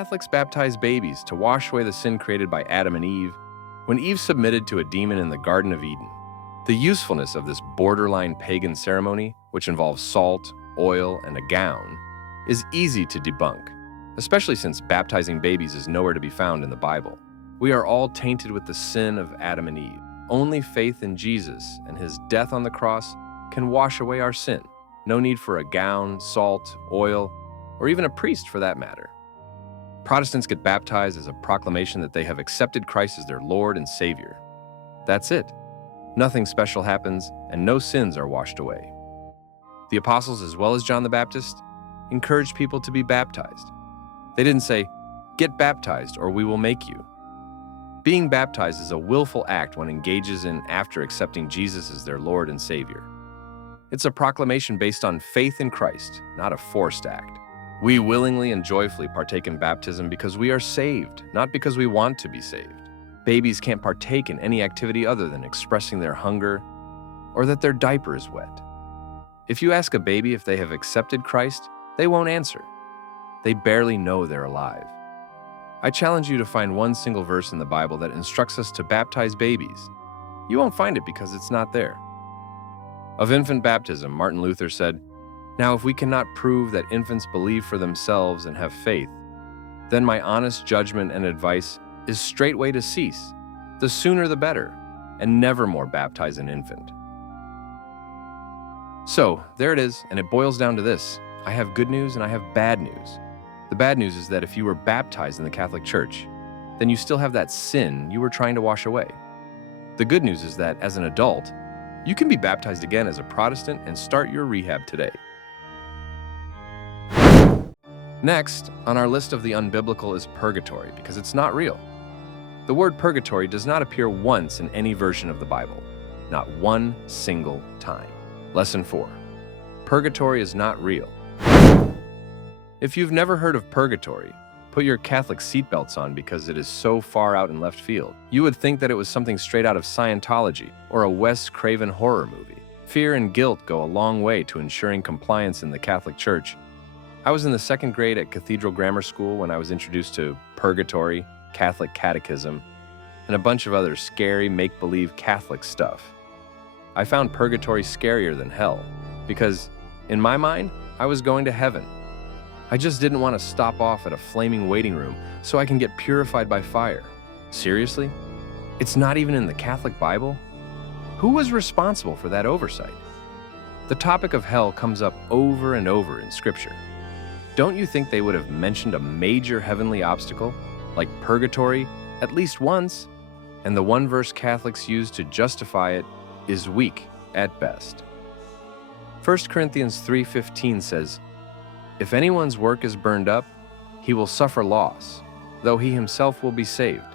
Catholics baptize babies to wash away the sin created by Adam and Eve when Eve submitted to a demon in the Garden of Eden. The usefulness of this borderline pagan ceremony, which involves salt, oil, and a gown, is easy to debunk, especially since baptizing babies is nowhere to be found in the Bible. We are all tainted with the sin of Adam and Eve. Only faith in Jesus and his death on the cross can wash away our sin. No need for a gown, salt, oil, or even a priest for that matter. Protestants get baptized as a proclamation that they have accepted Christ as their Lord and Savior. That's it. Nothing special happens, and no sins are washed away. The apostles, as well as John the Baptist, encouraged people to be baptized. They didn't say, "Get baptized or we will make you." Being baptized is a willful act one engages in after accepting Jesus as their Lord and Savior. It's a proclamation based on faith in Christ, not a forced act. We willingly and joyfully partake in baptism because we are saved, not because we want to be saved. Babies can't partake in any activity other than expressing their hunger or that their diaper is wet. If you ask a baby if they have accepted Christ, they won't answer. They barely know they're alive. I challenge you to find one single verse in the Bible that instructs us to baptize babies. You won't find it because it's not there. Of infant baptism, Martin Luther said, "Now if we cannot prove that infants believe for themselves and have faith, then my honest judgment and advice is straightway to cease, the sooner the better, and never more baptize an infant." So, there it is, and it boils down to this. I have good news and I have bad news. The bad news is that if you were baptized in the Catholic Church, then you still have that sin you were trying to wash away. The good news is that as an adult, you can be baptized again as a Protestant and start your rehab today. Next, on our list of the unbiblical is purgatory, because it's not real. The word purgatory does not appear once in any version of the Bible, not one single time. Lesson 4. Purgatory is not real. If you've never heard of purgatory, put your Catholic seatbelts on because it is so far out in left field. You would think that it was something straight out of Scientology or a Wes Craven horror movie. Fear and guilt go a long way to ensuring compliance in the Catholic Church. I was in the 2nd grade at Cathedral Grammar School when I was introduced to purgatory, Catholic catechism, and a bunch of other scary make-believe Catholic stuff. I found purgatory scarier than hell because, in my mind, I was going to heaven. I just didn't want to stop off at a flaming waiting room so I can get purified by fire. Seriously? It's not even in the Catholic Bible? Who was responsible for that oversight? The topic of hell comes up over and over in Scripture. Don't you think they would have mentioned a major heavenly obstacle, like purgatory, at least once? And the one verse Catholics use to justify it is weak at best. 1 Corinthians 3:15 says, "If anyone's work is burned up, he will suffer loss, though he himself will be saved,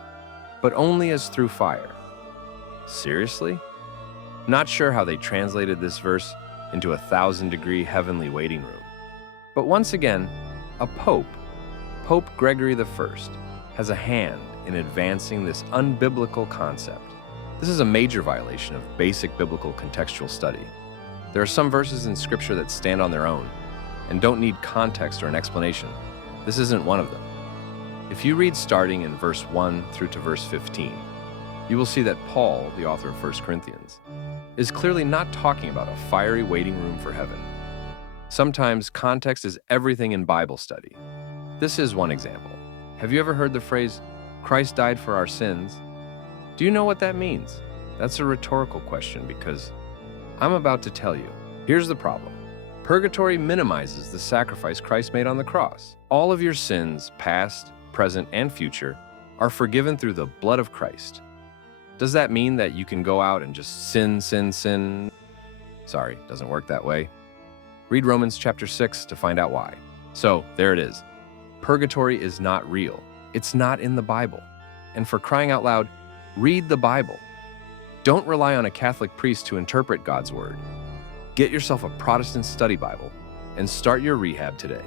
but only as through fire." Seriously? Not sure how they translated this verse into a 1,000-degree heavenly waiting room. But once again, a pope, Pope Gregory I, has a hand in advancing this unbiblical concept. This is a major violation of basic biblical contextual study. There are some verses in Scripture that stand on their own and don't need context or an explanation. This isn't one of them. If you read starting in verse 1 through to verse 15, you will see that Paul, the author of 1 Corinthians, is clearly not talking about a fiery waiting room for heaven. Sometimes context is everything in Bible study. This is one example. Have you ever heard the phrase, "Christ died for our sins"? Do you know what that means? That's a rhetorical question because I'm about to tell you. Here's the problem. Purgatory minimizes the sacrifice Christ made on the cross. All of your sins, past, present, and future, are forgiven through the blood of Christ. Does that mean that you can go out and just sin? Sorry, doesn't work that way. Read Romans chapter 6 to find out why. So, there it is. Purgatory is not real. It's not in the Bible. And for crying out loud, read the Bible. Don't rely on a Catholic priest to interpret God's Word. Get yourself a Protestant study Bible and start your rehab today.